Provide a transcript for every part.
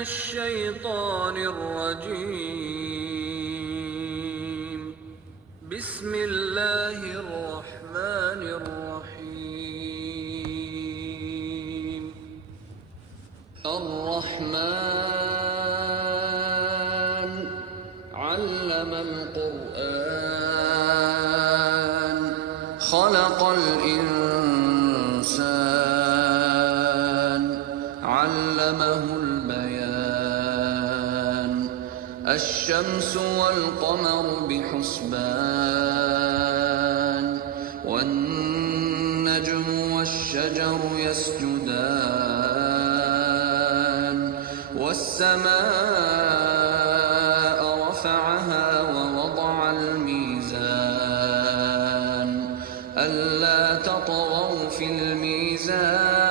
الشيطان الرجيم. بسم الله الرحمن الرحيم. الرحمن علم القرآن خلق الإنسان علمه البيان. الشمس والقمر بحسبان والنجم والشجر يسجدان. والسماء رفعها ووضع الميزان ألا تطغوا في الميزان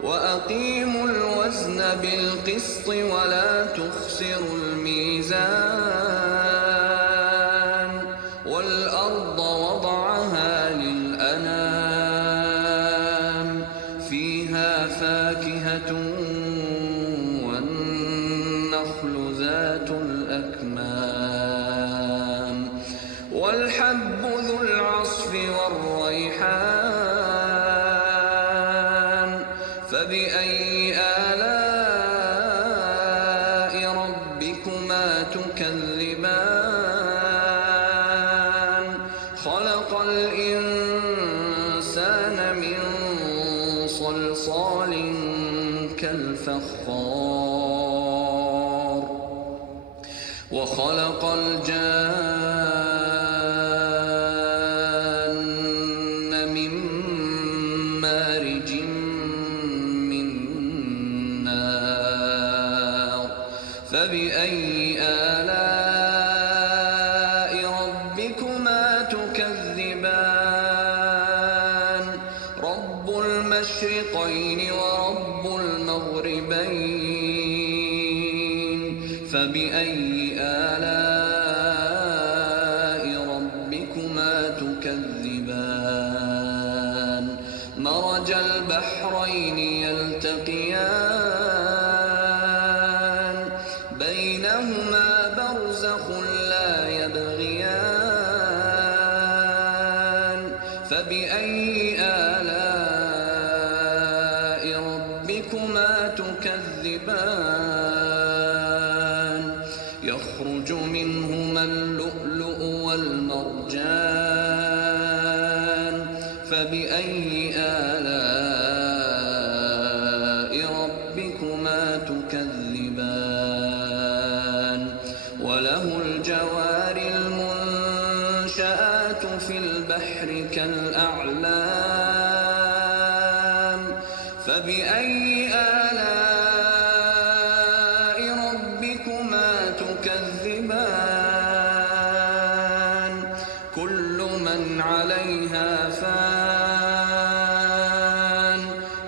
وأقيموا الوزن بالقسط ولا تخسروا الميزان. والأرض وضعها للأنام فيها فاكهة والنخل ذات الأكمام والحب ذو العصف والريحان. فبأي آلاء ربكما تكذبان. خلق الإنسان من صلصال كالفخار وخلق الجان من مارج من نار. فبأي آلاء ربكما تكذبان. رب المشرقين ورب المغربين. فبأي آلاء ربكما تكذبان. مرج البحرين يلتقيان بينهما برزخ لا يبغيان. فبأي آلاء ربكما تكذبان. يخرج منهما اللؤلؤ والمرجان. فبأي آلاء ربكما تكذبان. وله الجوار المنشآت في البحر كالأعلام. فبأي آلاء ربكما تكذبان. كل من عليها فان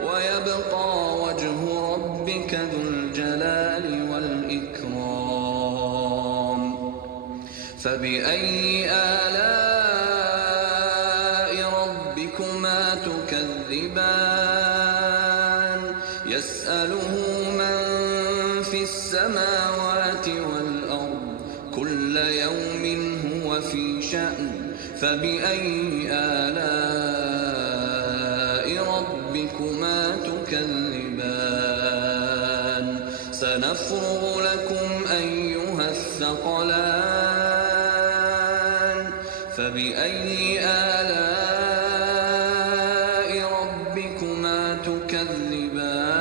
ويبقى وجه ربك ذو الجلال والإكرام. فبأي آلاء ربكما تكذبان. يسأله من في السماوات والأرض كل يوم هو في شأن. فبأي آلاء ربكما تكذبان. سنفرغ لكم أيها الثقلان. فبأي آلاء ربكما تكذبان.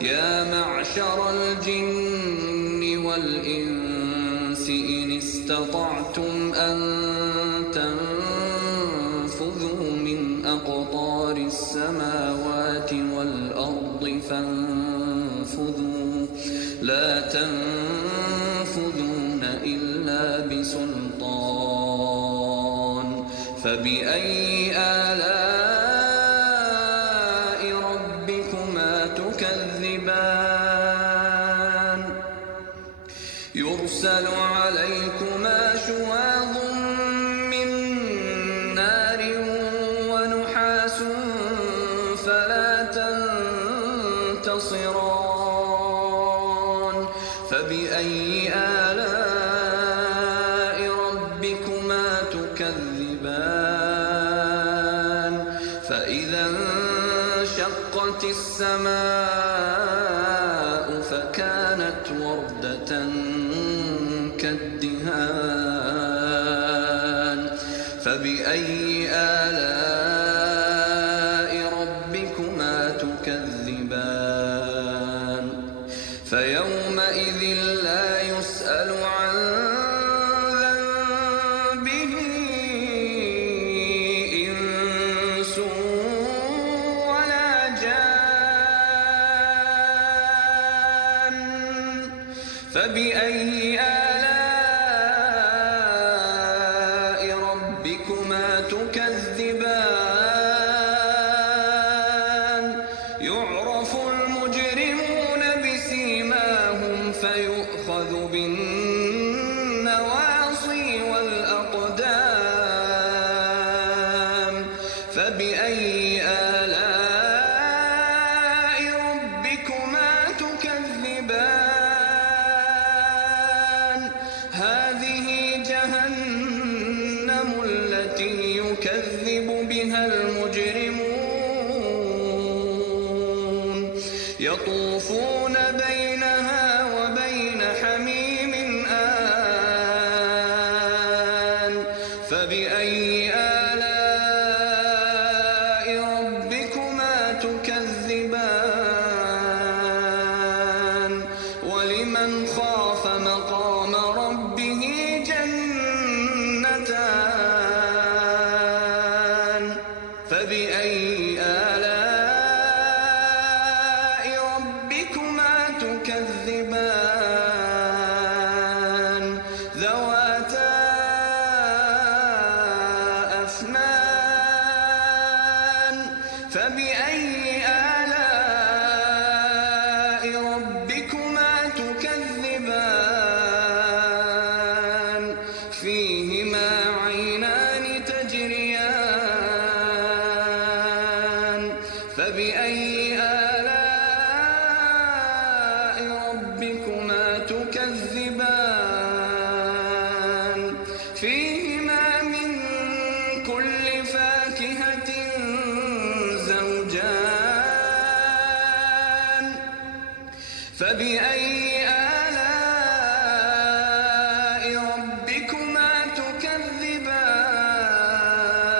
يا معشر الجن والإنس إن استطعتم أن تنفذوا من أقطار السماوات والأرض فانفذوا لا تنفذون إلا بسلطان. فبأي آلاء ربكما تكذبان. يرسل عليكما شواظ من نار ونحاس فلا تنفذون تنتصران فبأي آلاء ربكما تكذبان فإذا انشقت السماء فكانت وردة كالدهان فبأي آلاء ربكما تكذبان فيومئذ لا يسأل عن ذنبه إنس ولا جان فبأي آلاء ربكما تكذبان يعرف المجرمون بسيماهم فيؤخذ بالنواصي والأقدام فبأي آلاء ربكما تكذبان هذه جهنم التي يكذب بها المجرمون يطوفون بينها وبين حميم آن فبأي آلاء ربكما تكذبان ولمن خاف مقام ربه جنتان فبأي آلاء ربكما تكذبان ذواتا أفنان فبأي آلاء ربكما تكذبان فيهما عينان تجريان فبأي آلاء ربكما تكذبان فيهما من كل فاكهة زوجان فبأي آلاء ربكما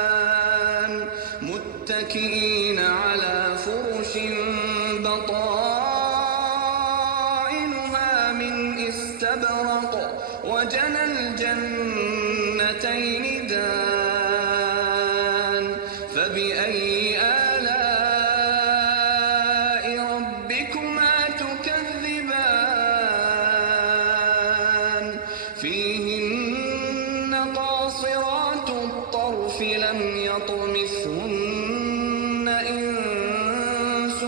تكذبان متكئين على فرش بطائنها من استبرق وجنى الجنتين دان فبأي آلاء ربكما تكذبان فيهن قاصرات الطرف لم يطمثهن إنس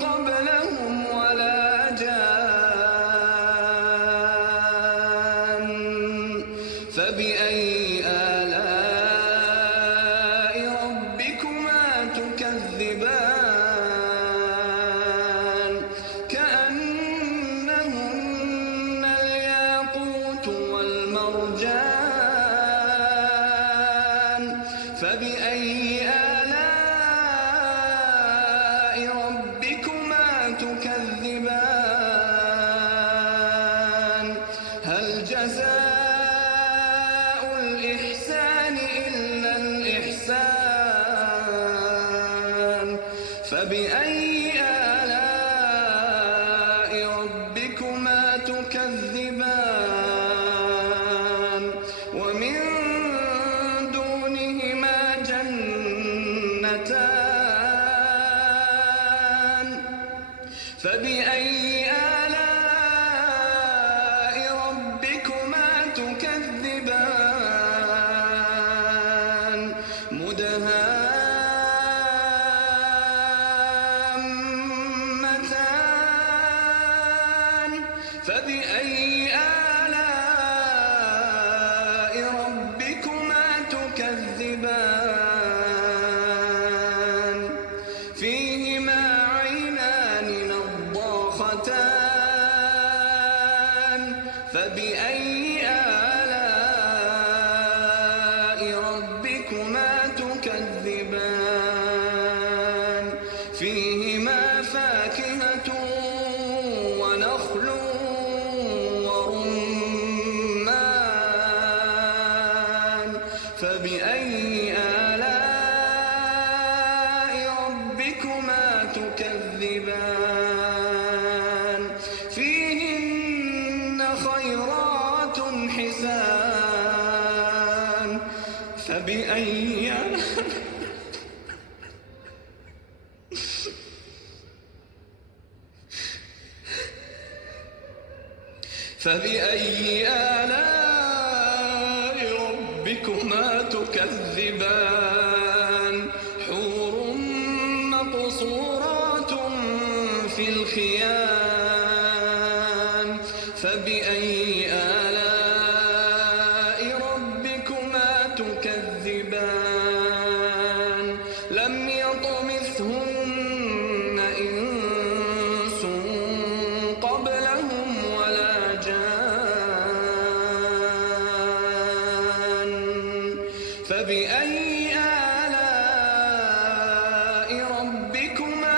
قبلهم ولا جان فبأي آلاء ربكما تكذبان كأنهن الياقوت والمرجان فبأي آلاء ربكما تكذبان هل جزاء الإحسان إلا الإحسان فبأي آلاء ربكما تكذبان ومن دونهما جنتان فبأي آلاء ربكما تكذبان مدهامتان فبأي آلاء ربكما فبأي آلاء ربكما تكذبان فيهما فاكهة ونخل ورمان فبأي آلاء ربكما تكذبان فيهن خيرات حسان فبأي آلاء ربكما تكذبان حور مقصورات في الخيام فبأي آلاء ربكما تكذبان لم يطمثهن إنس قبلهم ولا جان فبأي آلاء ربكما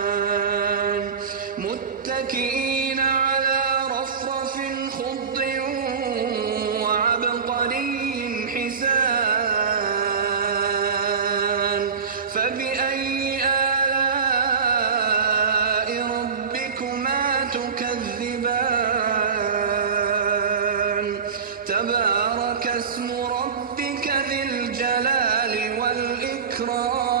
تكذبان متكئين على رفرف خضر وعبقري حسان فبأي آلاء ربكما تكذبان تبارك اسم ربك ذي الجلال والإكرام